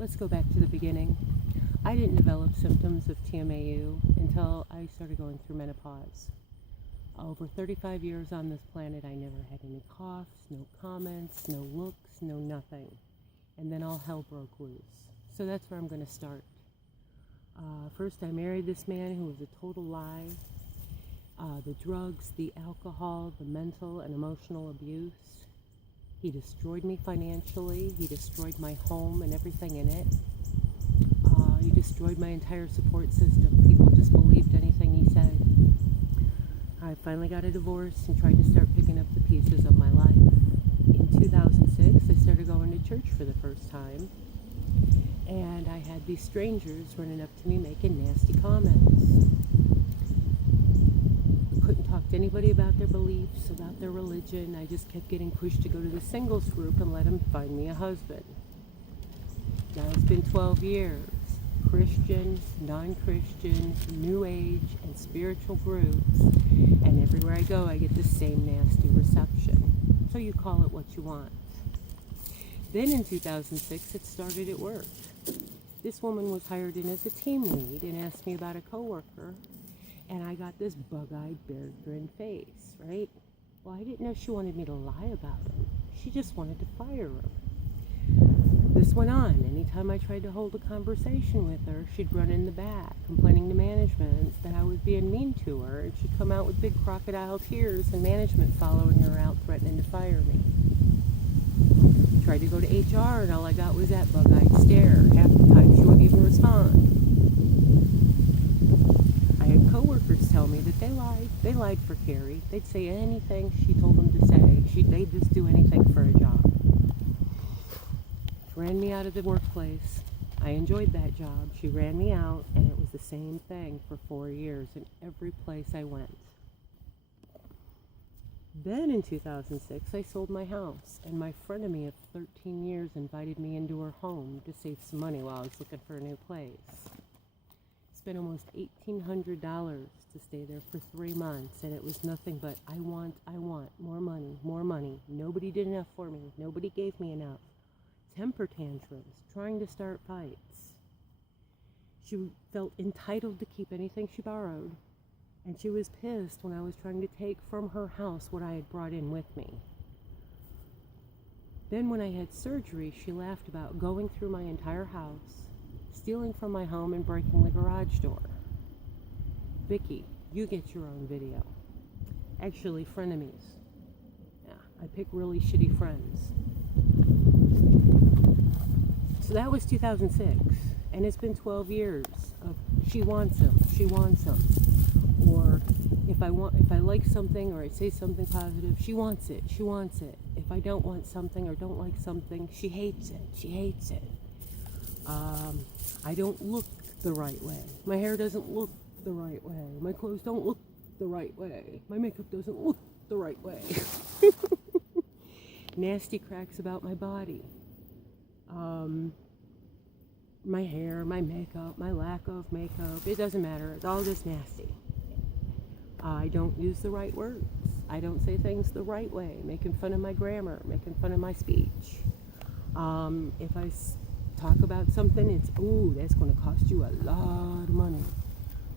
Let's go back to the beginning. I didn't develop symptoms of TMAU until I started going through menopause. Over 35 years on this planet, I never had any coughs, no comments, no looks, no nothing. And then all hell broke loose. So that's where I'm going to start. First, I married this man who was a total lie. The drugs, the alcohol, the mental and emotional abuse. He destroyed me financially. He destroyed my home and everything in it. He destroyed my entire support system. People just believed anything he said. I finally got a divorce and tried to start picking up the pieces of my life. In 2006, I started going to church for the first time. And I had these strangers running up to me making nasty comments. I couldn't talk to anybody about their beliefs, about their religion. I just kept getting pushed to go to the singles group and let them find me a husband. Now it's been 12 years. Christian, non-Christian, New Age, and spiritual groups. And everywhere I go, I get the same nasty reception. So you call it what you want. Then in 2006, it started at work. This woman was hired in as a team lead and asked me about a coworker. And I got this bug-eyed, bear-grin face, right? Well, I didn't know she wanted me to lie about him. She just wanted to fire him. This went on. Anytime I tried to hold a conversation with her, she'd run in the back, complaining to management that I was being mean to her, and she'd come out with big crocodile tears and management following her out, threatening to fire me. Tried to go to HR, and all I got was that bug-eyed stare. Half the time she wouldn't even respond. I had coworkers tell me that they lied. They lied for Carrie. They'd say anything she told them to say. They'd just do anything for a job. Ran me out of the workplace. I enjoyed that job. She ran me out, and it was the same thing for 4 years in every place I went. Then in 2006, I sold my house, and my friend of me of 13 years invited me into her home to save some money while I was looking for a new place. Spent almost $1,800 to stay there for 3 months, and it was nothing but I want, more money, more money. Nobody did enough for me. Nobody gave me enough. Temper tantrums, trying to start fights. She felt entitled to keep anything she borrowed, and she was pissed when I was trying to take from her house what I had brought in with me. Then when I had surgery, she laughed about going through my entire house, stealing from my home and breaking the garage door. Vicky, you get your own video. Actually, frenemies. Yeah, I pick really shitty friends. So that was 2006, and it's been 12 years of she wants him, or if I like something or I say something positive, she wants it. If I don't want something or don't like something, she hates it. I don't look the right way. My hair doesn't look the right way. My clothes don't look the right way. My makeup doesn't look the right way. Nasty cracks about my body. My hair, my makeup, my lack of makeup, it doesn't matter. It's all just nasty. I don't use the right words. I don't say things the right way, making fun of my grammar, making fun of my speech. If I talk about something, it's, ooh, that's going to cost you a lot of money.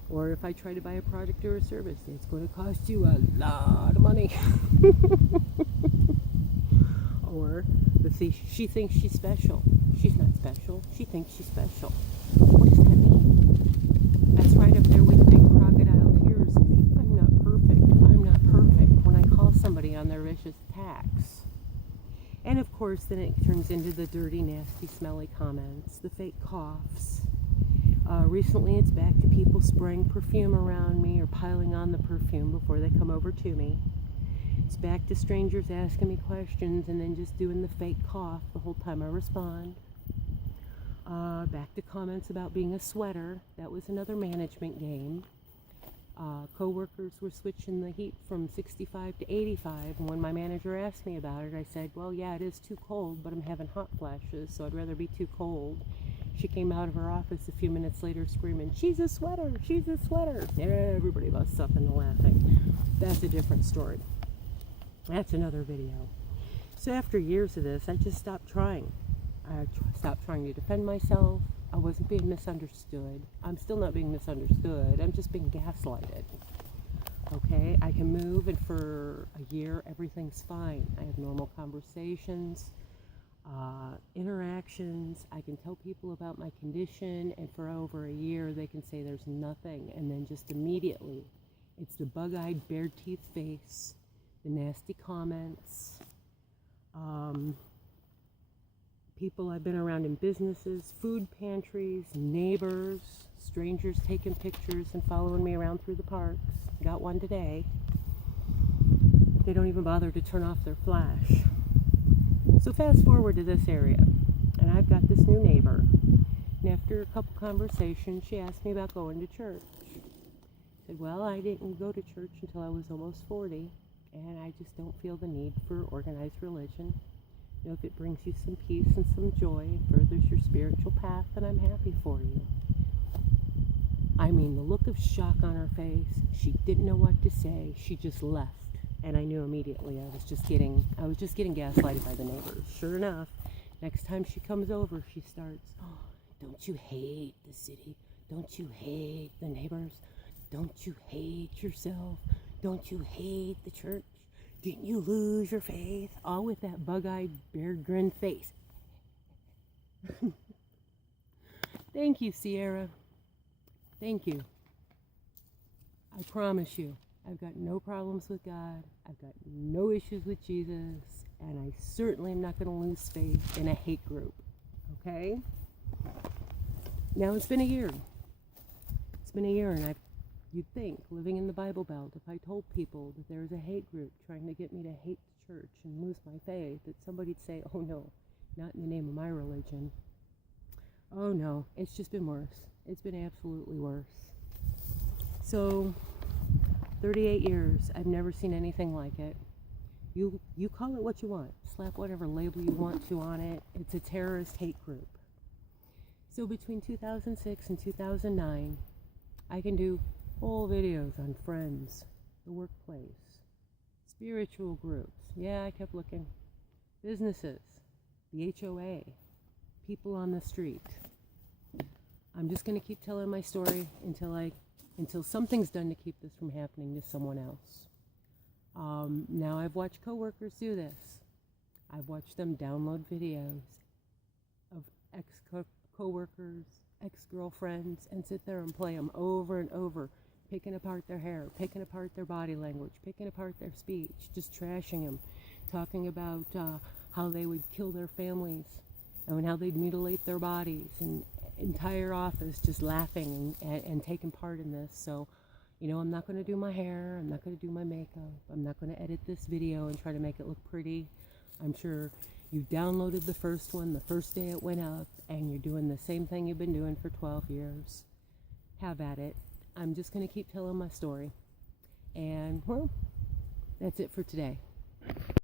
Or if I try to buy a product or a service, it's going to cost you a lot of money. Or she thinks she's special. She's not special. She thinks she's special. What does that mean? That's right up there with the big crocodile tears in me. I'm not perfect when I call somebody on their vicious attacks. And of course, then it turns into the dirty, nasty, smelly comments, the fake coughs. Recently, it's back to people spraying perfume around me or piling on the perfume before they come over to me. It's back to strangers asking me questions and then just doing the fake cough the whole time I respond. Back to comments about being a sweater. That was another management game. Coworkers were switching the heat from 65 to 85, and when my manager asked me about it, I said, well, yeah, it is too cold, but I'm having hot flashes, so I'd rather be too cold. She came out of her office a few minutes later screaming, she's a sweater, she's a sweater. Everybody busts up into laughing. That's a different story. That's another video. So after years of this, I just stopped trying. stopped trying to defend myself. I wasn't being misunderstood. I'm still not being misunderstood. I'm just being gaslighted. Okay, I can move, and for a year, everything's fine. I have normal conversations, interactions. I can tell people about my condition, and for over a year, they can say there's nothing, and then just immediately, it's the bug-eyed, bare-teeth face, the nasty comments, people I've been around in businesses, food pantries, neighbors, strangers taking pictures and following me around through the parks. Got one today. They don't even bother to turn off their flash. So fast forward to this area, and I've got this new neighbor. And after a couple conversations, she asked me about going to church. I said, well, I didn't go to church until I was almost 40, and I just don't feel the need for organized religion. You know, if it brings you some peace and some joy and furthers your spiritual path, then I'm happy for you. I mean, the look of shock on her face, she didn't know what to say, she just left. And I knew immediately I was just getting gaslighted by the neighbors. Sure enough, next time she comes over, she starts, oh, don't you hate the city? Don't you hate the neighbors? Don't you hate yourself? Don't you hate the church? Didn't you lose your faith? All with that bug-eyed, bear-grinned face. Thank you, Sierra. Thank you. I promise you, I've got no problems with God. I've got no issues with Jesus. And I certainly am not going to lose faith in a hate group. Okay? Now, it's been a year. It's been a year, and you'd think, living in the Bible Belt, if I told people that there was a hate group trying to get me to hate the church and lose my faith, that somebody'd say, oh no, not in the name of my religion. Oh no, it's just been worse. It's been absolutely worse. So, 38 years, I've never seen anything like it. You call it what you want. Slap whatever label you want to on it. It's a terrorist hate group. So between 2006 and 2009, I can do whole videos on friends, the workplace, spiritual groups. Yeah, I kept looking. Businesses, the HOA, people on the street. I'm just going to keep telling my story until something's done to keep this from happening to someone else. Now I've watched coworkers do this. I've watched them download videos of ex-coworkers, ex-girlfriends, and sit there and play them over and over, picking apart their hair, picking apart their body language, picking apart their speech, just trashing them, talking about how they would kill their families and how they'd mutilate their bodies, and entire office just laughing and taking part in this. So, you know, I'm not going to do my hair, I'm not going to do my makeup, I'm not going to edit this video and try to make it look pretty. I'm sure you downloaded the first one the first day it went up, and you're doing the same thing you've been doing for 12 years. Have at it. I'm just going to keep telling my story. And, well, that's it for today.